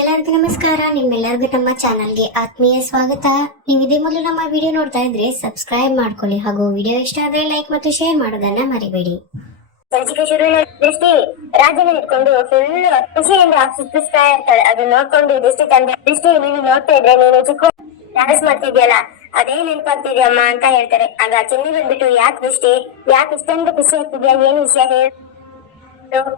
ಎಲ್ಲರಿಗೂ ನಮಸ್ಕಾರ. ನಿಮ್ಮೆಲ್ಲರಿಗೂ ನಮ್ಮ ಚಾನಲ್ಗೆ ಆತ್ಮೀಯ ಸ್ವಾಗತ. ನೀವು ಇದೇ ಮೊದಲು ನಮ್ಮ ವಿಡಿಯೋ ನೋಡ್ತಾ ಇದ್ರೆ ಸಬ್ಸ್ಕ್ರೈಬ್ ಮಾಡ್ಕೊಳ್ಳಿ ಹಾಗೂ ವಿಡಿಯೋ ಇಷ್ಟ ಆದ್ರೆ ಲೈಕ್ ಮತ್ತು ಶೇರ್ ಮಾಡೋದನ್ನ ಮರಿಬೇಡಿ. ಸಂಚಿಕೆ ಶುರು ದೃಷ್ಟಿ ರಾಜನ ಇಟ್ಕೊಂಡು ಫುಲ್ ಖುಷಿಯಿಂದ ಸುತ್ತಿಸ್ತಾ ಇರ್ತಾಳೆ. ಅದನ್ನ ನೋಡ್ಕೊಂಡು ದೃಷ್ಟಿ ತಂದೆ ದೃಷ್ಟಿ ನೀನು ನೋಡ್ತಾ ಇದ್ರೆ ನೀನು ಚಿಕ್ಕ ಡ್ಯಾನ್ಸ್ ಮಾಡ್ತಿದ್ಯಲ್ಲ, ಅದೇ ನೆನಪಾಗ್ತಿದ್ಯಮ್ಮ ಅಂತ ಹೇಳ್ತಾರೆ. ಆಗ ಚಿನ್ನಿ ಬಂದ್ಬಿಟ್ಟು, ಯಾಕೆ ದೃಷ್ಟಿ? ಯಾಕೆ ಇಷ್ಟೊಂದು ಖುಷಿ ಆಗ್ತಿದ್ಯಾ? ಏನ್ ವಿಷಯ ಹೇಳು.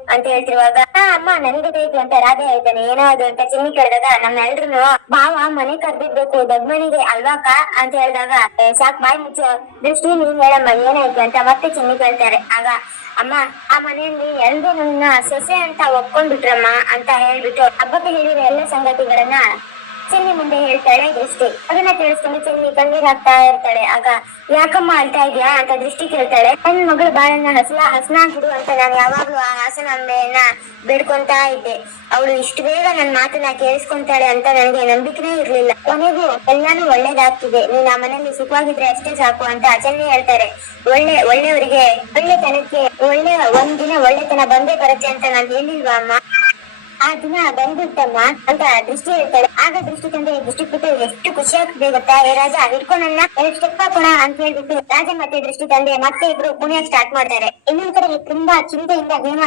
ಅಂತ ಹೇಳ್ತಿರುವಾಗ "ಆ, ಅಮ್ಮ ನನ್ಗೆ ಬೇಕು ಅಂತ ರಾಧೆ ಹೇಳ್ತಾನೆ ಏನಾದ್ರು ಅಂತ ಚಿನ್ನಿ ಕೇಳಿದಾಗ ನಮ್ಮೆಲ್ರು ಭಾವ ಮನೆ ಕರ್ದಿರ್ಬೇಕು ದೊಡ್ಡಮನಿಗೆ ಅಲ್ವಾಕ? ಅಂತ ಹೇಳಿದಾಗ "ಏ, ಸಾಕ್ ಬಾಯ್ ಮುಚ್ಚ ದೃಷ್ಟಿ ನೀನ್ ಹೇಳಮ್ಮ ಏನಾಯ್ತು? ಅಂತ ಮತ್ತೆ ಚಿನ್ನಿ ಕೇಳ್ತಾರೆ. ಆಗ ಅಮ್ಮ ಆ ಮನೆಯಲ್ಲಿ ಎಲ್ರು ನನ್ನ ಸೊಸೆ ಅಂತ ಒಪ್ಕೊಂಡ್ಬಿಟ್ರಮ್ಮ? ಅಂತ ಹೇಳ್ಬಿಟ್ಟು ಹಬ್ಬಕ್ಕೆ ಹೇಳಿರೋ ಎಲ್ಲ ಸಂಗತಿಗಳನ್ನ ಚೆನ್ನಿ ಮುಂದೆ ಹೇಳ್ತಾಳೆ ದೃಷ್ಟಿ ಅದನ್ನ ಕೇಳಿಸ್ಕೊಂಡು ಚೆನ್ನಿ ಕಣ್ಣೀರ್ ಹಾಕ್ತಾ ಇರ್ತಾಳೆ. ಆಗ ಯಾಕಮ್ಮ ಅಳ್ತಾ ಇದ್ಯಾ ಅಂತ ದೃಷ್ಟಿ ಕೇಳ್ತಾಳೆ. ನನ್ನ ಮಗಳು ಬಾಳನ್ನ ಹಸನ ಹಸನಾಗಿಡು ಅಂತ ನಾನು ಯಾವಾಗ್ಲೂ ಆ ಹಾಸನಾಂಬೆಯನ್ನ ಬೇಡ್ಕೊಂತಾ ಇದ್ದೆ. ಅವಳು ಇಷ್ಟು ಬೇಗ ನನ್ ಮಾತನ್ನ ಕೇಳಿಸ್ಕೊಂತಾಳೆ ಅಂತ ನನಗೆ ನಂಬಿಕೆನೇ ಇರ್ಲಿಲ್ಲ. ಕೊನೆಗೂ ಎಲ್ಲಾನು ಒಳ್ಳೇದಾಗ್ತಿದೆ. ನೀನ್ ಆ ಮನೇಲಿ ಸುಖವಾಗಿದ್ರೆ ಅಷ್ಟೇ ಸಾಕು ಅಂತ ಚೆನ್ನಿ ಹೇಳ್ತಾರೆ. ಒಳ್ಳೆ, ಒಳ್ಳೆಯವರಿಗೆ ಒಳ್ಳೆತನಕ್ಕೆ ಒಳ್ಳೆ ಒಂದಿನ ಒಳ್ಳೆತನ ಬಂದೇ ಬರುತ್ತೆ ಅಂತ ನಾನು ಹೇಳಿಲ್ವಾ, ಅಮ್ಮ? ಆ ದಿನ ಬಂದ್ಬಿಟ್ಟಮ್ಮ ಅಂತ ದೃಷ್ಟಿ ಹೇಳ್ತಾಳೆ. ಆಗ ದೃಷ್ಟಿ ತಂದೆ ದೃಷ್ಟಿ ಬಿಟ್ಟು ಎಷ್ಟು ಖುಷಿ ಆಗ್ತದೆ ಗೊತ್ತಾ? ಏ ರಾಜ ಹಿಡ್ಕೊಂಡನ್ನ ಎರಡು ಸ್ಟೆಪ್ ಹಾಕೋಣ ಅಂತ ಹೇಳ್ಬಿಟ್ಟು ರಾಜ ಮತ್ತೆ ದೃಷ್ಟಿ ತಂದೆ ಮತ್ತೆ ಇಬ್ರು ಕುಣಿಯಕ್ ಸ್ಟಾರ್ಟ್ ಮಾಡ್ತಾರೆ. ಇನ್ನೊಂದ್ ಕಡೆ ತುಂಬಾ ಚಿಂತೆಯಿಂದ ಹೇಮ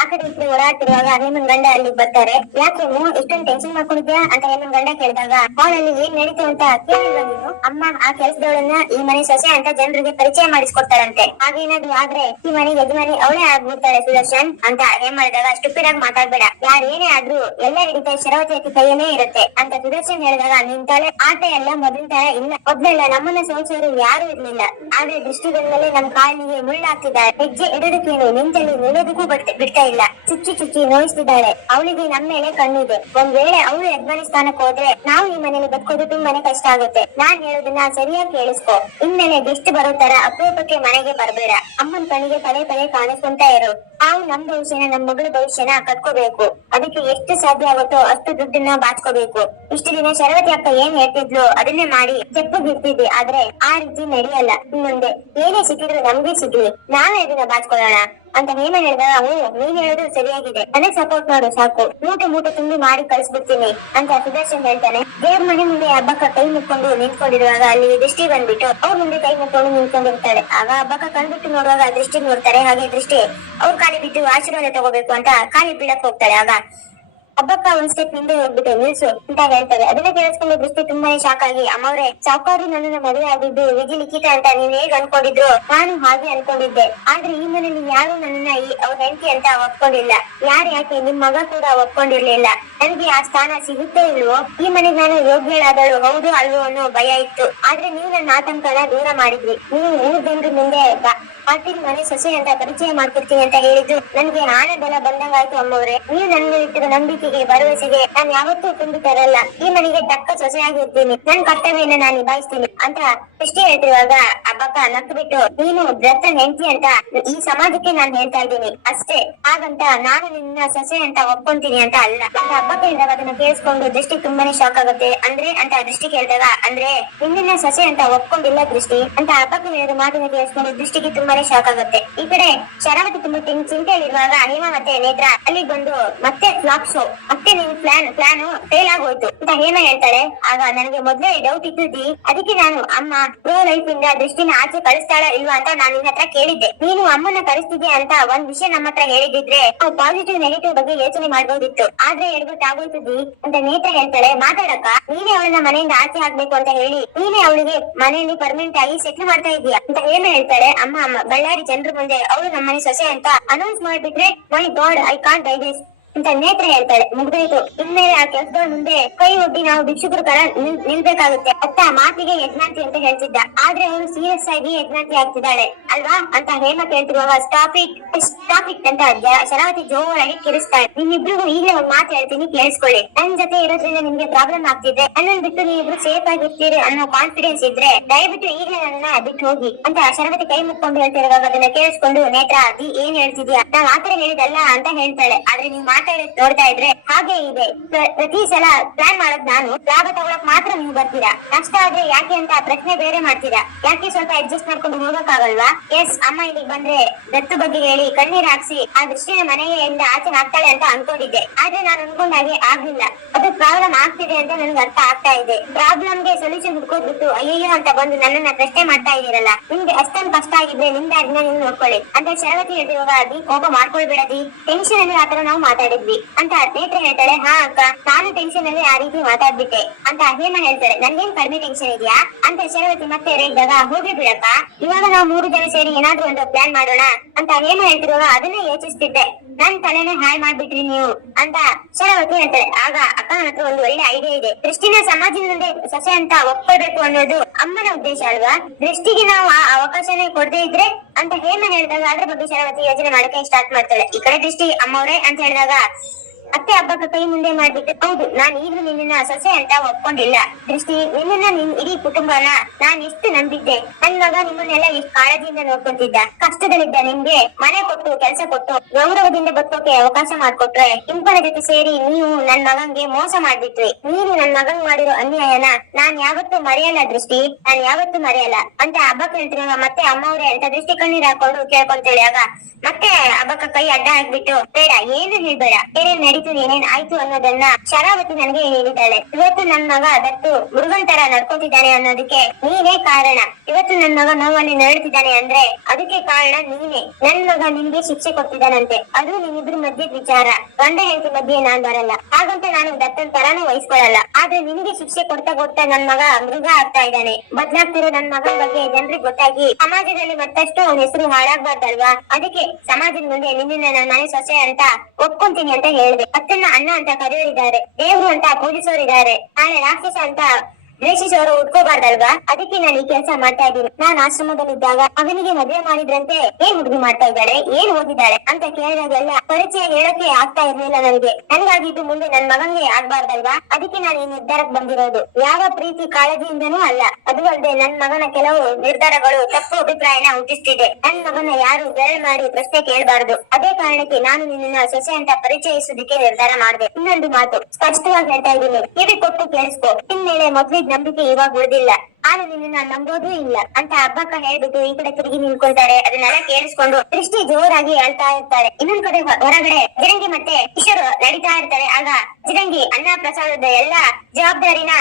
ಆ ಕಡೆ ಇಬ್ರು ಓಡಾಡ್ತಿರುವಾಗ ಹೇಮನ್ ಗಂಡ ಅಲ್ಲಿಗೆ ಬರ್ತಾರೆ. ಯಾಕೆ ಮೋ ಎಷ್ಟೊಂದು ಟೆನ್ಷನ್ ಮಾಡ್ಕೊಂಡಿದ್ಯಾ? ಅಂತ ಹೇಮನ್ ಗಂಡ ಕೇಳಿದಾಗ ಹಾಲ್ ಅಲ್ಲಿ ಏನ್ ನಡೀತು ಅಂತ ಕೇಳಿಲ್ಲ ಅಮ್ಮ ಆ ಕೆಲ್ಸದವಳನ್ನ ಈ ಮನೆ ಸೊಸೆ ಅಂತ ಜನರಿಗೆ ಪರಿಚಯ ಮಾಡಿಸ್ಕೊಡ್ತಾರಂತೆ ಹಾಗೇನಾದ್ರು ಆದ್ರೆ ಈ ಮನೆ ಯಜಮಾನಿ ಅವಳೇ ಆಗ್ಬಿಡ್ತಾಳೆ ಸುದರ್ಶನ್ ಅಂತ ಏನ್ ಮಾಡಿದಾಗ ಸ್ಟುಪಿಡ್ ಆಗಿ ಮಾತಾಡ್ಬೇಡ. ಯಾರ್ ಏನೇ ಆದ್ರೂ ಎಲ್ಲ ಹಿಡಿತ ಶರವತಿ ಕೈಯಲ್ಲೇ ಇರುತ್ತೆ ಅಂತ ಸುದರ್ಶನ್ ಹೇಳಿದಾಗ, ನಿನ್ ತಲೆ ಆಟ ಎಲ್ಲ ಮೊದಲಿನ ತರ ಇಲ್ಲ. ಒಬ್ಳೆಲ್ಲ ನಮ್ಮನ್ನ ಸೋಲ್ಸೋರು ಯಾರು ಇರ್ಲಿಲ್ಲ. ಆದ್ರೆ ದೃಷ್ಟಿಗಳ ಮೇಲೆ ನಮ್ ಕಾಲಿಗೆ ಮುಳ್ಳಾಗ್ತಿದ್ದಾರೆ. ಹೆಜ್ಜೆ ಇಡೋದಕ್ಕೇನು? ನಿಂತಲ್ಲಿ ನಿಲ್ಲೋದಕ್ಕೂ ಬಿಡ್ತ- ಇಲ್ಲ. ಚುಚ್ಚಿ ಚುಚ್ಚಿ ನೋಯಿಸ್ತಿದ್ದಾಳೆ. ಅವಳಿಗೆ ನಮ್ಮ ಮೇಲೆ ಕಣ್ಣಿದೆ. ಒಂದ್ ವೇಳೆ ಅವಳು ಅಫ್ಘಾನಿಸ್ತಾನಕ್ಕೆ ಹೋದ್ರೆ ನಾವು ಈ ಮನೇಲಿ ಬದುಕೋದು ತುಂಬಾನೇ ಕಷ್ಟ ಆಗುತ್ತೆ. ನಾನ್ ಹೇಳೋದನ್ನ ಸರಿಯಾಗಿ ಕೇಳಿಸ್ಕೊ. ಇನ್ಮೇಲೆ ಗೆಸ್ಟ್ ಬರೋ ತರ ಅಪರೂಪಕ್ಕೆ ಮನೆಗೆ ಬರ್ಬೇಡ. ಅಮ್ಮನ್ ಕಣ್ಣಿಗೆ ಪದೇ ಪದೇ ಕಾಣಿಸ್ಕೊಂತ ಇರು. ನಾವು ನಮ್ ಭವಿಷ್ಯನ, ನಮ್ ಮಗಳ ಭವಿಷ್ಯನ ಕಟ್ಕೋಬೇಕು. ಅದಕ್ಕೆ ಎಷ್ಟು ಸಾಧ್ಯ ಆಗುತ್ತೋ ಅಷ್ಟು ದುಡ್ಡನ್ನ ಬಾಚ್ಕೋಬೇಕು. ಇಷ್ಟು ದಿನ ಶರವತಿ ಅಪ್ಪ ಏನ್ ಹೇಳ್ತಿದ್ಲು ಅದನ್ನೇ ಮಾಡಿ ತೆಪ್ಪಗಿರ್ತಿದ್ದೆ ಆದ್ರೆ ಆ ರೀತಿ ನಡೆಯಲ್ಲ. ಮುಂದೆ ಏನೇ ಸಿಕ್ಕಿದ್ರು ನಮ್ಗೆ ಸಿಗ್ಲಿ. ನಾವೇ ಇದನ್ನ ಬಾಚ್ಕೊಳ್ಳೋಣ. ಅಂತ ಹೇಮ ಹೇಳ್ದ ನೀನ್ ಹೇಳೋದು ಸರಿಯಾಗಿದೆ. ನನಗ್ ಸಪೋರ್ಟ್ ಮಾಡು, ಸಾಕು. ಮೂಟೆ ಮೂಟೆ ತುಂಬಿ ಮಾಡಿ ಕಳ್ಸ್ಬಿಡ್ತೀನಿ ಅಂತ ಸುದರ್ಶನ್ ಹೇಳ್ತಾನೆ. ದೇವ್ರ ಮನೆ ಮುಂದೆ ಹಬ್ಬಕ್ಕ ಕೈ ಮುಕ್ಕೊಂಡು ನಿಂತ್ಕೊಂಡಿರುವಾಗ ಅಲ್ಲಿ ದೃಷ್ಟಿ ಬಂದ್ಬಿಟ್ಟು ಅವ್ರ ಮುಂದೆ ಕೈ ಮುಕ್ಕೊಂಡು ನಿಂತ್ಕೊಂಡಿರ್ತಾಳೆ ಆಗ ಹಬ್ಬಕ್ಕ ಕಣ್ಬಿಟ್ಟು ನೋಡುವಾಗ ದೃಷ್ಟಿ ನೋಡ್ತಾರೆ, ಹಾಗೆ ದೃಷ್ಟಿ ಅವ್ರ ಕಾಲಿ ಬಿದ್ದು ಆಶೀರ್ವಾದ ತಗೋಬೇಕು ಅಂತ ಕಾಲಿ ಬೀಳಕ್ ಹೋಗ್ತಾಳೆ. ಆಗ ಹಬ್ಬಕ್ಕ ಒಂದ್ ಸ್ಟೆಪ್ ಹಿಂದೆ ಹೋಗ್ಬಿಟ್ಟು ನಿಲ್ಸು ಅಂತ ಹೇಳ್ತಾರೆ. ಅದನ್ನ ಕೇಳಿಸ್ಕೊಂಡು ದೃಷ್ಟಿ ತುಂಬಾನೇ ಶಾಕ್ ಆಗಿ ಅಮ್ಮವ್ರೆ ಸಾವುಕಾರು ನನ್ನನ್ನ ಮದುವೆ ಆಗಿದ್ದು ವಿಧಿ ಲಿಖಿತ ಅಂತ ನೀನ್ ಹೇಗ್ ಅನ್ಕೊಂಡಿದ್ರು? ನಾನು ಹಾಗೆ ಅನ್ಕೊಂಡಿದ್ದೆ. ಆದ್ರೆ ಈ ಮನೇಲಿ ಯಾರು ನನ್ನನ್ನ ಅವ್ರ ಹೆಂಡತಿ ಅಂತ ಒಪ್ಕೊಂಡಿಲ್ಲ. ಯಾರು ಯಾಕೆ? ನಿಮ್ ಮಗ ಕೂಡ ಒಪ್ಕೊಂಡಿರ್ಲಿಲ್ಲ. ನನ್ಗೆ ಆ ಸ್ಥಾನ ಸಿಗುತ್ತೆ ಇಲ್ವೋ? ಈ ಮನೆಗೆ ನಾನು ಯೋಗ್ಯಳಾದಳು, ಹೌದು ಅಲ್ವೋ ಅನ್ನೋ ಭಯ ಇತ್ತು. ಆದ್ರೆ ನೀವು ನನ್ನ ಆತಂಕನ ದೂರ ಮಾಡಿದ್ರಿ. ನೀವು ಮೂರ್ ಜನರ ಮುಂದೆ ಪಾಟೀಲ್ ಮನೆ ಸಸಿ ಅಂತ ಪರಿಚಯ ಮಾಡ್ಕೊಡ್ತೀನಿ ಅಂತ ಹೇಳಿದ್ದು ನನ್ಗೆ ಆನೆ ಬಲ ಬಂದಂಗಾಯ್ತು ಅಮ್ಮವ್ರೆ. ನೀವು ನನ್ನ ನಂಬಿಕೆಗೆ, ಭರವಸೆಗೆ ನಾನು ಯಾವತ್ತೂ ತುಂಬಿ ತರಲ್ಲ ಈ ಮನೆಗೆ ತಕ್ಕ ಸೊಸೆಯಾಗಿರ್ತೀನಿ ನನ್ ಕರ್ತವ್ಯನ ನಾನು ನಿಭಾಯಿಸ್ತೀನಿ ಅಂತ ಎಷ್ಟೇ ಹೇಳ್ತಿರುವಾಗ ಹಬ್ಬಕ್ಕ ನಕ್ಕು ಬಿಟ್ಟು ನೀನು ದತ್ತ ಹೆಂಡತಿ ಅಂತ ಈ ಸಮಾಜಕ್ಕೆ ನಾನು ಹೇಳ್ತಾ ಇದ್ದೀನಿ. ಅಷ್ಟೇ. ಹಾಗಂತ ನಾನು ನಿನ್ನ ಸೊಸೆ ಅಂತ ಒಪ್ಕೊಂತೀನಿ ಅಂತ ಅಲ್ಲ. ಅಂತ ಹಬ್ಬಕ್ಕೆ ಅದನ್ನ ಕೇಳಿಸ್ಕೊಂಡು ದೃಷ್ಟಿ ತುಂಬಾನೇ ಶಾಕ್ ಆಗುತ್ತೆ. ಅಂದ್ರೆ ಅಂತ ದೃಷ್ಟಿ ಕೇಳಿದಾಗ, ಅಂದ್ರೆ ನಿನ್ನ ಸೊಸೆ ಅಂತ ಒಪ್ಕೊಂಡಿಲ್ಲ ದೃಷ್ಟಿ. ಅಂತ ಹಬ್ಬಕ್ಕೆ ಹೇಳಿದ ಮಾತನ್ನ ಕೇಳಿಸ್ಕೊಂಡು ದೃಷ್ಟಿಗೆ ತುಂಬಾನೇ ಶಾಕ್ ಆಗುತ್ತೆ ಈ ಕಡೆ ಶರಾವತಿ ತುಂಬಾ ಚಿಂತೆ ಚಿಂತೆಯಲ್ಲಿರುವಾಗ ಹೇಮ ಮತ್ತೆ ನೇತ್ರ ಅಲ್ಲಿ ಬಂದು ಮತ್ತೆ ಫ್ಲಾಪ್ ಶೋ ಮತ್ತೆ ನಿನ್ ಪ್ಲಾನ್ ಪ್ಲಾನ್ ಫೇಲ್ ಆಗೋಯ್ತು ಅಂತ ಹೇಮ ಹೇಳ್ತಾಳೆ. ಆಗ ನನಗೆ ಮೊದ್ಲೇ ಡೌಟ್ ಇತ್ತು ದಿ ಅದಕ್ಕೆ ನಾನು, ಅಮ್ಮ ಪ್ರೋ ಲೈಫ್ ಇಂದ ದೃಷ್ಟಿನ ಆಚೆ ಕಳಿಸ್ತಾಳ ಇಲ್ವಾ ಅಂತ ನಾನು ನಿನ್ನ ಹತ್ರ ಕೇಳಿದ್ದೆ. ನೀನು ಅಮ್ಮನ ಕಳಿಸ್ತಿದ್ಯಾ ಅಂತ ಒಂದ್ ವಿಷಯ ನಮ್ಮ ಹತ್ರ ಹೇಳಿದಿದ್ರೆ ಪಾಸಿಟಿವ್ ನೆಗೆಟಿವ್ ಬಗ್ಗೆ ಯೋಚನೆ ಮಾಡ್ಬೋದಿತ್ತು. ಆದ್ರೆ ಎಡ್ಬಿಟ್ಟು ದಿ ಅಂತ ನೇತ್ರ ಹೇಳ್ತಾಳೆ. ಮಾತಾಡಕ್ಕ, ನೀನೇ ಅವಳನ್ನ ಮನೆಯಿಂದ ಆಚೆ ಹಾಕ್ಬೇಕು ಅಂತ ಹೇಳಿ ನೀನೇ ಅವಳಿಗೆ ಮನೆಯಲ್ಲಿ ಪರ್ಮನೆಂಟ್ ಆಗಿ ಸೆಟ್ಲ್ ಮಾಡ್ತಾ ಇದೀಯ? ಅಂತ ಹೇಮ ಹೇಳ್ತಾಳೆ. ಅಮ್ಮ ಅಮ್ಮ ಬಳ್ಳಾರಿ ಜನರ ಮುಂದೆ ಅವಳು ನಮ್ಮನೆ ಸೊಸೆ ಅಂತ ಅನೌನ್ಸ್ ಮಾಡ್ಬಿಟ್ರೆ my god I can't digest ಅಂತ ನೇತ್ರ ಹೇಳ್ತಾಳೆ, ಮುಗ್ದೋಯ್ತು. ಇನ್ಮೇಲೆ ಆ ಕೆಲಸದವ್ರ ಮುಂದೆ ಕೈ ಒಡ್ಡಿ ನಾವು ಭಿಕ್ಷುಕರ ತರ ನಿಲ್- ನಿಲ್ಬೇಕಾಗುತ್ತೆ. ಅತ್ತ ಮಾತಿಗೆ ಯಜ್ಞಾಂತಿ ಅಂತ ಹೇಳ್ತಿದ್ದ. ಆದ್ರೆ ಅವನು ಸೀರಿಯಸ್ ಆಗಿ ಯಜ್ಞಾಂತಿ ಆಗ್ತಿದ್ದಾಳೆ. ಅಲ್ವಾ? ಅಂತ ಹೇಮ ಕೇಳ್ತಿರುವಾಗ ಸ್ಟಾಪಿಕ್ ಸ್ಟಾಪಿಕ್ ಅಂತ ಶರಾವತಿ ಜೋರಾಗಿ ಕಿರಿಸ್ತಾಳೆ. ನಿಮ್ಮಿಬ್ರಿಗೂ ಈಗಲೇ ಒಂದು ಮಾತು ಹೇಳ್ತೀನಿ, ಕೇಳಿಸ್ಕೊಳ್ಳಿ. ನನ್ ಜೊತೆ ಇರೋದ್ರಿಂದ ನಿಮ್ಗೆ ಪ್ರಾಬ್ಲಮ್ ಆಗ್ತಿದೆ ನನ್ನನ್ ಬಿಟ್ಟು ನೀವಿಬ್ರು ಸೇಫ್ ಆಗಿರ್ತೀರಿ ಅನ್ನೋ ಕಾನ್ಫಿಡೆನ್ಸ್ ಇದ್ರೆ ದಯವಿಟ್ಟು ಈಗಲೇ ನನ್ನ ಬಿಟ್ಟು ಹೋಗಿ ಅಂತ ಶರಾವತಿ ಕೈ ಮುಕ್ಕೊಂಡು ಹೇಳ್ತಿರುವಾಗ ಅದನ್ನ ಕೇಳಿಸ್ಕೊಂಡು, ನೇತ್ರ ಏನ್ ಹೇಳ್ತಿದ್ಯಾ? ನಾವ್ ಆತರ ಹೇಳಿದಲ್ಲ ಅಂತ ಹೇಳ್ತಾಳೆ. ಆದ್ರೆ ನೀವ್ ಮಾತಾಡೋದ್ ನೋಡ್ತಾ ಇದ್ರೆ ಹಾಗೆ ಇದೆ. ಪ್ರತಿ ಸಲ ಪ್ಲಾನ್ ಮಾಡೋದ್ ನಾನು ಲಾಭ ತಗೊಳಕ್ ಮಾತ್ರ ನೀವು ಬರ್ತೀರಾ? ನಷ್ಟ ಆದ್ರೆ ಯಾಕೆ ಅಂತ ಪ್ರಶ್ನೆ ಬೇರೆ ಮಾಡ್ತೀರಾ? ಯಾಕೆ ಸ್ವಲ್ಪ ಅಡ್ಜಸ್ಟ್ ಮಾಡ್ಕೊಂಡು ಹೋಗಕ್ಕಾಗಲ್ವಾ? ಎಸ್ ಅಮ್ಮ ಇಲ್ಲಿಗೆ ಬಂದ್ರೆ ದತ್ತು ಬಗ್ಗೆ ಹೇಳಿ, ಕಣ್ಣೀರ್ ಹಾಕ್ಸಿ, ಆ ದೃಷ್ಟಿನ ಮನೆಯಿಂದ ಆಚೆ ಹಾಕ್ತಾಳೆ ಅಂತ ಅನ್ಕೊಂಡಿದ್ದೆ. ಆದ್ರೆ ನಾನು ಅನ್ಕೊಂಡ ಹಾಗೆ ಆಗ್ಲಿಲ್ಲ. ಅದು ಪ್ರಾಬ್ಲಮ್ ಆಗ್ತಿದೆ ಅಂತ ನನ್ಗೆ ಅರ್ಥ ಆಗ್ತಾ ಇದೆ. ಪ್ರಾಬ್ಲಮ್ಗೆ ಸೊಲ್ಯೂಷನ್ ಹುಡ್ಕೋದ್ಬಿಟ್ಟು ಅಯ್ಯೋ ಅಂತ ಬಂದು ನನ್ನನ್ನ ಪ್ರಶ್ನೆ ಮಾಡ್ತಾ ಇದೀರಲ್ಲ ನಿಮ್ಗೆ ಅಷ್ಟೊಂದು ಕಷ್ಟ ಆಗಿದ್ರೆ ನಿಮ್ದ ಅದನ್ನ ನೀವು ನೋಡ್ಕೊಳ್ಳಿ. ಅಂತ ಶರವತಿ ಹೇಳಿರುವಾಗ ಅದಿ, ಕೋಪ ಮಾಡ್ಕೊಳ್ಬೇಡದಿ ಟೆನ್ಷನ್ ಅಂದ್ರೆ ಆತರ ನಾವು ಮಾತಾಡಿದ್ವಿ ಅಂತ ನೇತ್ರ ಹೇಳ್ತಾಳೆ, ಹಾ ಅಕ್ಕ, ನಾನು ಟೆನ್ಷನ್ ಅಲ್ಲಿ ಆ ರೀತಿ ಮಾತಾಡ್ಬಿಟ್ಟೆ. ಅಂತ ಹೇಮ ಹೇಳ್ತಾಳೆ, ನನ್ಗೇನ್ ಕಡಿಮೆ ಟೆನ್ಷನ್ ಇದೆಯಾ? ಅಂತ ಶರವತಿ ಮತ್ತೆ ರೇಗ್ದಾಗ ಹೋಗ್ಲಿ ಬಿಡಪ್ಪ, ಇವಾಗ ನಾವು ಮೂರು ಜನ ಸೇರಿ ಏನಾದ್ರೂ ಒಂದು ಪ್ಲಾನ್ ಮಾಡೋಣ. ಅಂತ ಹೇಮ ಹೇಳ್ತಿರುವಾಗ ಅದನ್ನೇ ಯೋಚಿಸ್ತಿದ್ದೆ. ನನ್ ತಲೆನೇ ಹಾಳ್ ಮಾಡ್ಬಿಟ್ರಿ ನೀವು ಅಂತ ಶರವತಿ ಹೇಳ್ತಾರೆ ಆಗ ಅಕ್ಕ ಹತ್ರ ಒಂದು ಒಳ್ಳೆ ಐಡಿಯಾ ಇದೆ. ದೃಷ್ಟಿನ ಸಮಾಜದ ಮುಂದೆ ಸೊಸೆ ಅಂತ ಒಪ್ಪಬೇಕು ಅನ್ನೋದು ಅಮ್ಮನ ಉದ್ದೇಶ ಅಲ್ವಾ? ದೃಷ್ಟಿಗೆ ನಾವು ಆ ಅವಕಾಶನೇ ಕೊಡದೇ ಇದ್ರೆ ಅಂತ ಹೇಮ ಹೇಳಿದಾಗ ಅದ್ರ ಬಗ್ಗೆ ಶರವತಿ ಯೋಚನೆ ಮಾಡಕ್ಕೆ ಸ್ಟಾರ್ಟ್ ಮಾಡ್ತಾಳೆ. ಈ ಕಡೆ ದೃಷ್ಟಿ ಅಮ್ಮವ್ರೆ ಅಂತ ಹೇಳಿದಾಗ ಅತ್ತೆ ಹಬ್ಬಕ್ಕೆ ಕೈ ಮುಂದೆ ಮಾಡ್ಬಿಟ್ಟು, ಹೌದು, ನಾನ್ ಈಗಲೂ ನಿನ್ನ ಸೊಸೆ ಅಂತ ಒಪ್ಕೊಂಡಿಲ್ಲ. ದೃಷ್ಟಿ ನಿನ್ನ ನಿನ್ ಇಡೀ ಕುಟುಂಬನ ನಾನ್ ಎಷ್ಟು ನಂಬಿದ್ದೆ. ನನ್ ಮಗ ನಿಮ್ಮನ್ನೆಲ್ಲ ಎಷ್ಟು ಕಾಳಜಿಯಿಂದ ನೋಡ್ಕೊಂತಿದ್ದ. ಕಷ್ಟದಲ್ಲಿದ್ದ ನಿಮ್ಗೆ ಮನೆ ಕೊಟ್ಟು, ಕೆಲಸ ಕೊಟ್ಟು, ಗೌರವದಿಂದ ಬದುಕೋಕೆ ಅವಕಾಶ ಮಾಡ್ಕೊಟ್ರೆ ಇಂಪನ ಜೊತೆ ಸೇರಿ ನೀವು ನನ್ ಮಗಂಗೆ ಮೋಸ ಮಾಡ್ಬಿಟ್ರಿ. ನೀನು ನನ್ ಮಗಂಗ್ ಮಾಡಿರೋ ಅನ್ಯಾಯನ ನಾನ್ ಯಾವತ್ತೂ ಮರೆಯಲ್ಲ ದೃಷ್ಟಿ. ನಾನ್ ಯಾವತ್ತೂ ಮರೆಯಲ್ಲ. ಅಂತ ಹಬ್ಬಕ್ಕೆ ಹೇಳ್ತಿರುವಾಗ ಮತ್ತೆ ಅಮ್ಮವ್ರೆ ಅಂತ ದೃಷ್ಟಿ ಕಣ್ಣೀರ್ ಹಾಕೊಂಡು ಕೇಳ್ಕೊಂತೇಳಿ ಆಗ ಮತ್ತೆ ಹಬ್ಬಕ್ಕ ಕೈ ಅಡ್ಡ ಹಾಕ್ಬಿಟ್ಟು, ಬೇಡ, ಏನು ಹೇಳ್ಬೇಡ. ಏನೇನ್ ನಡೀತು ಏನೇನ್ ಆಯ್ತು ಅನ್ನೋದನ್ನ ಶರಾವತಿ ನನಗೆ ಹೇಳಿದ್ದಾಳೆ. ಇವತ್ತು ನನ್ ಮಗ ದತ್ತು ಮುರುಗನ್ ತರ ನಡ್ಕೊತಿದ್ದಾನೆ ಅನ್ನೋದಕ್ಕೆ ನೀನೇ ಕಾರಣ. ಇವತ್ತು ನನ್ ಮಗ ನೋವಲ್ಲಿ ನರಳುತ್ತಿದ್ದಾನೆ ಅಂದ್ರೆ ಅದಕ್ಕೆ ಕಾರಣ ನೀನೇ. ನನ್ ಮಗ ನಿನ್ಗೆ ಶಿಕ್ಷೆ ಕೊಡ್ತಿದ್ದಾನಂತೆ. ಅದು ನಿನ್ನಿಬ್ರು ಮಧ್ಯೆ ವಿಚಾರ. ಗಂಡ ಹೆಂಡತಿ ಮಧ್ಯೆ ನಾನ್ ಬರಲ್ಲ. ಹಾಗಂತ ನಾನು ದತ್ತನ್ ತರಾನು ವಹಿಸ್ಕೊಳಲ್ಲ. ಆದ್ರೆ ನಿನಗೆ ಶಿಕ್ಷೆ ಕೊಡ್ತಾ ಕೊಡ್ತಾ ನನ್ ಮಗ ಮೃಗ ಆಗ್ತಾ ಇದ್ದಾನೆ. ಬದ್ಲಾಗ್ತಿರೋ ನನ್ ಮಗನ್ ಬಗ್ಗೆ ಜನರಿಗೆ ಗೊತ್ತಾಗಿ ಸಮಾಜದಲ್ಲಿ ಮತ್ತಷ್ಟು ಅವನ ಹೆಸರು ಹಾಳಾಗ್ಬಾರ್ದಲ್ವಾ? ಅದಕ್ಕೆ ಸಮಾಜದ ಮುಂದೆ ನಿನ್ನ ನನ್ನ ಮನೆ ಸೊಸೆ ಅಂತ ಒಪ್ಕೊಂತೀನಿ ಅಂತ ಹೇಳಿದೆ. ಅತ್ತನ್ನ ಅಣ್ಣ ಅಂತ ಕರೆಯೋರಿದ್ದಾರೆ ದೇವ್ರು ಅಂತ ಪೂಜಿಸೋರಿದ್ದಾರೆ. ನಾಳೆ ರಾಕ್ಷಸ ಅಂತ ದ್ವೇಷಿಸೋರು ಉಟ್ಕೋಬಾರ್ದಲ್ವಾ ಅದಕ್ಕೆ ನಾನು ಈ ಕೆಲಸ ಮಾಡ್ತಾ ಇದ್ದೀನಿ. ನಾನು ಆಶ್ರಮದಲ್ಲಿದ್ದಾಗ ಅವನಿಗೆ ಮದುವೆ ಮಾಡಿದ್ರಂತೆ. ಏನ್ ಹುಡುಗಿ ಮಾಡ್ತಾ ಇದ್ದಾಳೆ? ಏನ್ ಓದಿದ್ದಾಳೆ? ಅಂತ ಕೇಳಿದಾಗೆಲ್ಲ ಪರಿಚಯ ಹೇಳಕ್ಕೆ ಆಗ್ತಾ ಇರ್ಲಿಲ್ಲ ನನಗೆ. ನನ್ಗಾಗಿದ್ದು ಮುಂದೆ ನನ್ ಮಗಂಗೆ ಆಗ್ಬಾರ್ದಲ್ವಾ? ಅದಕ್ಕೆ ನಾನು ಈ ನಿರ್ಧಾರಕ್ಕೆ ಬಂದಿರೋದು. ಯಾವ ಪ್ರೀತಿ ಕಾಳಜಿಯಿಂದನೂ ಅಲ್ಲ. ಅದು ಅಲ್ಲದೆ ನನ್ ಮಗನ ಕೆಲವು ನಿರ್ಧಾರಗಳು ತಪ್ಪು ಅಭಿಪ್ರಾಯನ ಹುಟ್ಟಿಸ್ತಿದೆ. ನನ್ ಮಗನ ಯಾರು ಬೆರಳು ಮಾಡಿ ಪ್ರಶ್ನೆ ಕೇಳಬಾರದು. ಅದೇ ಕಾರಣಕ್ಕೆ ನಾನು ನಿನ್ನ ಸೊಸೆ ಅಂತ ಪರಿಚಯಿಸೋದಕ್ಕೆ ನಿರ್ಧಾರ ಮಾಡಿದೆ. ಇನ್ನೊಂದು ಮಾತು ಸ್ಪಷ್ಟವಾಗಿ ಹೇಳ್ತಾ ಇದ್ದೀನಿ. ಕಿವಿ ಕೊಟ್ಟು ಕೇಳಿಸ್ಕೊ. ಇನ್ಮೇಲೆ ಮದ್ವೆಗ್ ನಂಬಿಕೆ ಇವಾಗ ಉಳಿದಿಲ್ಲ. ನಾನು ನಿನ್ನ ನಂಬೋದೂ ಇಲ್ಲ. ಅಂತ ಹಬ್ಬಕ್ಕ ಹೇಳ್ಬಿಟ್ಟು ಈ ಕಡೆ ತಿರುಗಿ ನಿಂತ್ಕೊಳ್ತಾರೆ. ಅದನ್ನೆಲ್ಲ ಕೇಳಿಸ್ಕೊಂಡು ದೃಷ್ಟಿ ಜೋರಾಗಿ ಹೇಳ್ತಾ ಇರ್ತಾರೆ. ಇನ್ನೊಂದ್ ಕಡೆ ಹೊರಗಡೆ ಜಿರಂಗಿ ಮತ್ತೆ ಕಿಶೋರ್ ನಡೀತಾ ಇರ್ತಾರೆ. ಆಗ ಜಿರಂಗಿ, ಅನ್ನ ಪ್ರಸಾದದ ಎಲ್ಲಾ ಜವಾಬ್ದಾರಿನ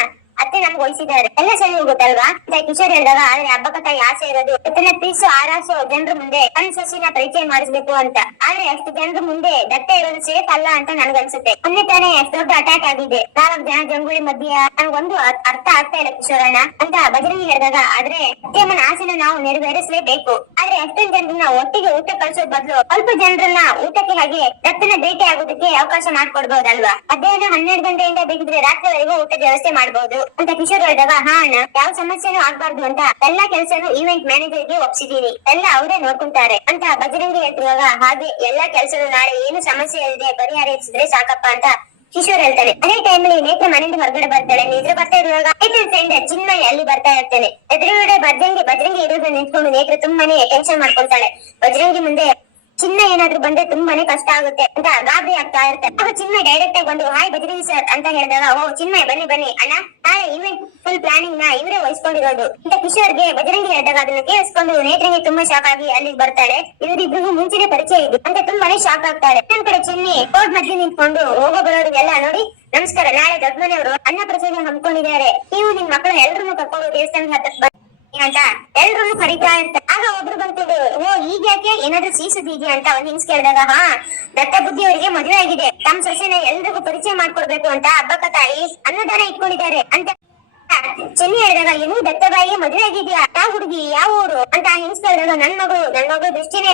ಅತ್ತೆ ನಮ್ಗೆ ವಹಿಸಿದ್ದಾರೆ ಎಲ್ಲ ಸರಿ ಹೋಗುತ್ತಲ್ವಾ? ಕಿಶೋರ್ ಹೇಳಿದಾಗ, ಆದ್ರೆ ಹಬ್ಬಕ್ಕ ಆಸೆ ಇರೋದು ತನ್ನ ಪೀಸು ಆರಾಸು ಜನರ ಮುಂದೆ ತನ್ನ ಸಸಿನ ಪರಿಚಯ ಮಾಡಿಸ್ಬೇಕು ಅಂತ. ಆದ್ರೆ ಅಷ್ಟು ಜನರ ಮುಂದೆ ದತ್ತೆ ಇರೋದು ಸೇಫ್ ಅಲ್ಲ ಅಂತ ನನ್ಗನ್ಸುತ್ತೆ. ಮೊನ್ನೆ ತಾನೇ ಎಷ್ಟು ದೊಡ್ಡ ಅಟ್ಯಾಕ್ ಆಗಿದೆ. ನಾಲ್ಕು ಜನ ಜಂಗುಳಿ ಮಧ್ಯ ನನ್ಗೊಂದು ಅರ್ಥ ಆಗ್ತಾ ಇಲ್ಲ ಕಿಶೋರಣ್ಣ ಅಂತ ಬಜರಂಗಿ ಹೇಳಿದಾಗ, ಆದ್ರೆ ಅತ್ತೆಮ್ಮನ ಆಸೆನ ನಾವು ನೆರವೇರಿಸಲೇಬೇಕು. ಆದ್ರೆ ಎಷ್ಟೊಂದು ಜನರನ್ನ ಒಟ್ಟಿಗೆ ಊಟ ಕಳಿಸೋ ಬದಲು ಸ್ವಲ್ಪ ಜನರನ್ನ ಊಟಕ್ಕೆ ಹಾಗೆ ರಕ್ತನ ಭೇಟಿ ಆಗೋದಕ್ಕೆ ಅವಕಾಶ ಮಾಡ್ಕೊಡ್ಬಹುದಲ್ವಾ ಮಧ್ಯಾಹ್ನ ಹನ್ನೆರಡು ಗಂಟೆಯಿಂದ ಬೇಕಿದ್ರೆ ರಾತ್ರಿವರೆಗೂ ಊಟದ ವ್ಯವಸ್ಥೆ ಮಾಡಬಹುದು ಅಂತ ಕಿಶೋರ್ ಹೇಳಿದಾಗ, ಹಾ ಅಣ್ಣ, ಯಾವ ಸಮಸ್ಯೆನೂ ಆಗ್ಬಾರ್ದು ಅಂತ ಎಲ್ಲಾ ಕೆಲಸನು ಈವೆಂಟ್ ಮ್ಯಾನೇಜರ್ಗೆ ಒಪ್ಸಿದೀನಿ. ಎಲ್ಲ ಅವರೇ ನೋಡ್ಕೊಂತಾರೆ. ಅಂತ ಬಜರಂಗಿ ಹೇಳ್ತಿರುವಾಗ, ಹಾಗೆ ಎಲ್ಲಾ ಕೆಲಸನು ನಾಳೆ ಏನು ಸಮಸ್ಯೆ ಇಲ್ಲದೆ ಪರಿಹರಿಸಿದ್ರೆ ಸಾಕಪ್ಪ ಅಂತ ಕಿಶೋರ್ ಹೇಳ್ತಾನೆ. ಅದೇ ಟೈಮಲ್ಲಿ ನೇತ್ರ ಮನೆಯಿಂದ ಹೊರಗಡೆ ಬರ್ತಾಳೆ. ನೇತ್ರ ಬರ್ತಾ ಇರುವಾಗ ನೇತ್ರ ಫ್ರೆಂಡ್ ಚಿನ್ಮಯ್ ಅಲ್ಲಿ ಬರ್ತಾ ಇರ್ತಾನೆ. ಎದುರುಗಡೆ ಬಜರಂಗಿ ಬಜರಂಗಿ ಇರೋದು ನಿಂತ್ಕೊಂಡು ನೇತ್ರ ತುಂಬಾನೇ ಟೆನ್ಷನ್ ಮಾಡ್ಕೊಳ್ತಾಳೆ. ಬಜರಂಗಿ ಮುಂದೆ ಚಿನ್ನ ಏನಾದ್ರೂ ಬಂದ್ರೆ ತುಂಬಾನೇ ಕಷ್ಟ ಆಗುತ್ತೆ ಅಂತ ಗಾಬರಿ ಆಗ್ತಾ ಇರುತ್ತೆ. ಚಿನ್ಮಯ್ ಡೈರೆಕ್ಟ್ ಆಗಿ ಬಂದು ಹಾಯ್ ಬಜರಂಗಿ ಸರ್ ಅಂತ ಹೇಳಿದಾಗ ಓ ಚಿನ್ನ, ಬನ್ನಿ ಬನ್ನಿ, ಅಣ್ಣ, ನಾಳೆ ಇವೆಂಟ್ ಫುಲ್ ಪ್ಲಾನಿಂಗ್ನ ಇವರೇ ವಹಿಸ್ಕೊಂಡಿರೋದು. ಅಂತ ಕಿಶೋರ್ಗೆ ಬಜರಂಗಿ ಹೇಳಿದಾಗ ಅದನ್ನ ಕೇಳಿಸ್ಕೊಂಡು ನೇತ್ರಿಗೆ ತುಂಬಾ ಶಾಕ್ ಆಗಿ ಅಲ್ಲಿಗೆ ಬರ್ತಾಳೆ ಇವರಿಬ್ರಿಗೂ ಮುಂಚೆನೆ ಪರಿಚಯ ಇದೆ. ಅಂತ ತುಂಬಾನೇ ಶಾಕ್ ಆಗ್ತಾಳೆ ನನ್ನ ಕಡೆ ಚಿನ್ನಿ ಕೋರ್ಟ್ ಮಧ್ಯೆ ನಿಂತ್ಕೊಂಡು, ಹೋಗೋ ಬರೋರಿಗೆಲ್ಲ ನೋಡಿ, ನಮಸ್ಕಾರ, ನಾಳೆ ದೊಡ್ಡ ಮನೆಯವರು ಅನ್ನ ಪ್ರಸಾದ ಹಮ್ಮಿಕೊಂಡಿದ್ದಾರೆ. ನೀವು ನಿಮ್ ಮಕ್ಕಳು ಎಲ್ಲರನ್ನೂ ಕರ್ಕೊಂಡು ದೇವಸ್ಥಾನದ ಹತ್ರಕ್ಕೆ ಎಲ್ರು ಕರಿತಾ ಇರ್ತಾರೆ. ಆಗ ಒಬ್ರು ಬರ್ತಿದ್ರು ಓ ಈಗ ಯಾಕೆ? ಏನಾದ್ರು ಸೀಸುದು ಇದೆಯಾ ಅಂತ ಒಂದ್ ಹಿಂಸ್ ಕೇಳಿದಾಗ, ಹಾ, ದತ್ತ ಬುದ್ಧಿ ಅವರಿಗೆ ಮದುವೆ ಆಗಿದೆ. ತಮ್ಮ ಸೊಸೆನ ಎಲ್ರಿಗೂ ಪರಿಚಯ ಮಾಡ್ಕೊಡ್ಬೇಕು ಅಂತ ಹಬ್ಬಕ್ಕ ತಾಯಿ ಅನ್ನದಾನ ಇಟ್ಕೊಂಡಿದ್ದಾರೆ ಅಂತ ಚೆನ್ನಿ ಹೇಳಿದಾಗ, ಏನು ದತ್ತಬಾಯಿಗೆ ಮದುವೆ ಆಗಿದ್ಯಾ? ಯಾವ ಹುಡುಗಿ? ಯಾವ ಊರು? ಅಂತ ಹಿಂಸ್ ಕೇಳಿದಾಗ, ನನ್ ಮಗಳು ನನ್ ಮಗಳು ದೃಷ್ಟಿನೇ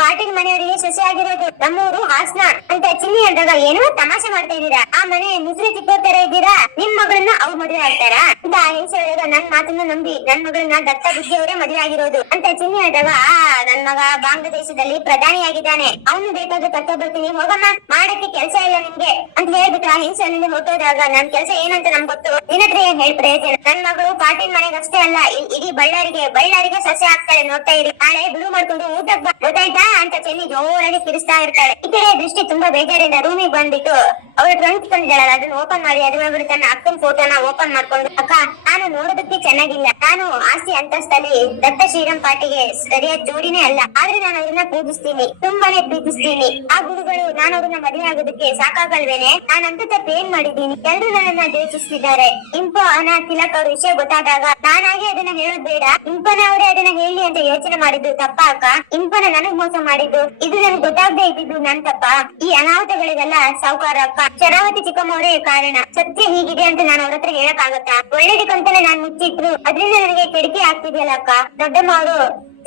ಪಾಟೀಲ್ ಮನೆಯವರಿಗೆ ಸೊಸೆ ಆಗಿರೋದು ನಮ್ಮೂರು ಹಾಸನ ಅಂತ ಚಿನ್ನಿ ಅಂದಾಗ ಏನು ತಮಾಷೆ ಮಾಡ್ತಾ ಇದ್ದೀರಾ? ಆ ಮನೆ ಮುಸ್ರಿ ತಿಕ್ಕೋ ತರ ಇದ್ದೀರಾ? ನಿಮ್ ಮಗಳನ್ನ ಅವ್ರು ಮದುವೆ ಆಗ್ತಾರಾ? ಅಂತ ಅಹಿಂಸೆ ನನ್ ಮಾತನ್ನ ನಂಬಿ ನನ್ ಮಗಳನ್ನ ದತ್ತ ಬುದ್ಧಿ ಮದುವೆ ಆಗಿರೋದು. ಅಂತ ಚಿನ್ನಿ ಅಂದಾಗ ಆ, ನನ್ ಮಗ ಬಾಂಗ್ಲಾದೇಶದಲ್ಲಿ ಪ್ರಧಾನಿ ಆಗಿದ್ದಾನೆ. ಅವನು ಬೇಕಾದ್ರೆ ಕರ್ಕೊ ಬರ್ತೀನಿ. ಹೋಗಮ್ಮ, ಮಾಡಕ್ಕೆ ಕೆಲಸ ಇಲ್ಲ ನಿಮ್ಗೆ. ಅಂತ ಹೇಳ್ಬಿಟ್ಟು ಆ ಹೆಂಗ್ಸ ಅಲ್ಲಿಂದ ಹೊರಟೋದಾಗ, ನನ್ ಕೆಲಸ ಏನಂತ ನಮ್ಗೆ ಗೊತ್ತು. ನಿನ್ನತ್ರ ಏನ್ ಹೇಳಿ ಪ್ರಯೋಜನ ನನ್ ಮಗಳು ಪಾಟೀಲ್ ಮನೆಗಷ್ಟೇ ಅಲ್ಲ ಇಡೀ ಬಳ್ಳಾರಿಗೆ ಬಳ್ಳಾರಿಗೆ ಸಸ್ಯ ಆಗ್ತಾಳೆ ನೋಡ್ತಾ ಇರಿ. ನಾಳೆ ಬಿಡು ಮಾಡ್ಕೊಂಡು ಊಟಕ್ಕೆ ಗೊತ್ತಾಯ್ತಾ? ಅಂತ ಚೆನ್ನಿ ಜೋರಾಗಿ ಕಿರಿಸ್ತಾ ಇರ್ತಾಳೆ. ಈ ದೃಷ್ಟಿ ತುಂಬಾ ಬೇಜಾರಿಂದ ರೂಮಿಗೆ ಬಂದ್ಬಿಟ್ಟು, ಅವಳು ಟ್ರಂಕ್ ತಂದಿದ್ದಾಳಲ್ಲ ಅದನ್ನ ಓಪನ್ ಮಾಡಿ ಅದ್ರ ಮೇಲೆ ತನ್ನ ಅಕ್ಕನ ಫೋಟೋನ ಓಪನ್ ಮಾಡ್ಕೊಂಡು, ಅಕ್ಕ, ನಾನು ನೋಡೋದಕ್ಕೆ ಚೆನ್ನಾಗಿಲ್ಲ. ನಾನು ಆಸ್ತಿ ಅಂತಸ್ತಲ್ಲಿ ದತ್ತ ಶ್ರೀರಾಮ್ ಪಾಟಿಗೆ ಸರಿಯಾದ ಜೋಡಿನೇ ಅಲ್ಲ. ಆದ್ರೆ ನಾನು ಅವ್ರನ್ನ ಪೂಜಿಸ್ತೀನಿ ತುಂಬಾನೇ ಪ್ರೀತಿಸ್ತೀನಿ. ಆ ಗುರುಗಳು, ನಾನು ಅವ್ರನ್ನ ಮದುವೆ ಆಗೋದಕ್ಕೆ ಸಾಕಾಗಲ್ವೇನೆ? ನಾನಂತ ತಪ್ಪು ಏನ್ ಮಾಡಿದ್ದೀನಿ? ಎಲ್ರು ನನ್ನನ್ನ ದ್ವೇಷಿಸ್ತಿದ್ದಾರೆ. ಇಂಪ, ಅನ, ತಿಲಕ್ ಅವ್ರ ವಿಷಯ ಗೊತ್ತಾದಾಗ ನಾನಾಗೆ ಅದನ್ನ ಹೇಳೋದ್ ಬೇಡ. ಇಂಪನ ಅವರೇ ಅದನ್ನ ಹೇಳಿ ಅಂತ ಯೋಚನೆ ಮಾಡಿದ್ದು ತಪ್ಪ, ಅಕ್ಕ? ಇಂಪನ ನನಗ್ ಮೋಸ ಮಾಡಿದ್ದು. ಇದು ನನಗೆ ಗೊತ್ತಾಗದೆ ಇದ್ದಿದ್ದು ನನ್ ತಪ್ಪ ಈ ಅನಾಹುತಗಳಿಗೆಲ್ಲ ಅಕ್ಕ ಶರಾವತಿ ಚಿಕ್ಕಮ್ಮವರೇ ಕಾರಣ. ಸತ್ಯ ಹೀಗಿದೆ ಅಂತ ನಾನು ಅವ್ರ ಹತ್ರ ಹೇಳಕ್ ಒಳ್ಳೇದಕ್ಕಂತಾನೆ ನಾನ್ ಮುಚ್ಚಿಟ್ರು. ಅದರಿಂದ ನನಗೆ ಕೆಡಿಕೆ ಆಗ್ತಿದೆಯಲ್ಲ ಅಕ್ಕ. ದೊಡ್ಡಮ್ಮ ಅವರು,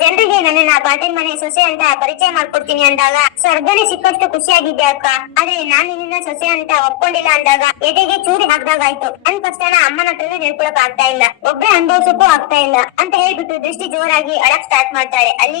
ಜನರಿಗೆ ನನ್ನ ಪಾಟೀಲ್ ಮನೆ ಸೊಸೆ ಅಂತ ಪರಿಚಯ ಮಾಡ್ಕೊಡ್ತೀನಿ ಅಂದಾಗ, ಸ್ವರ್ಗನೇ ಸಿಕ್ಕಷ್ಟು ಖುಷಿಯಾಗಿದ್ದೆ ಅಕ್ಕ. ಆದ್ರೆ ನಾನ್ ನಿನ್ನ ಸೊಸೆ ಅಂತ ಒಪ್ಕೊಂಡಿಲ್ಲ ಅಂದಾಗ, ಎದೆಗೆ ಚೂರಿ ಹಾಕ್ದಾಗಾಯ್ತು. ನನ್ ಕಷ್ಟನ ಅಮ್ಮನ ಹತ್ರನೂ ಹೇಳ್ಕೊಳಕ್ ಆಗ್ತಾ ಇಲ್ಲ. ಒಬ್ಬರೇ ಅನುಭವಿಸಕ್ಕೂ ಆಗ್ತಾ ಇಲ್ಲ. ಅಂತ ಹೇಳ್ಬಿಟ್ಟು ದೃಷ್ಟಿ ಜೋರಾಗಿ ಅಳಕ್ ಸ್ಟಾರ್ಟ್ ಮಾಡ್ತಾಳೆ. ಅಲ್ಲಿ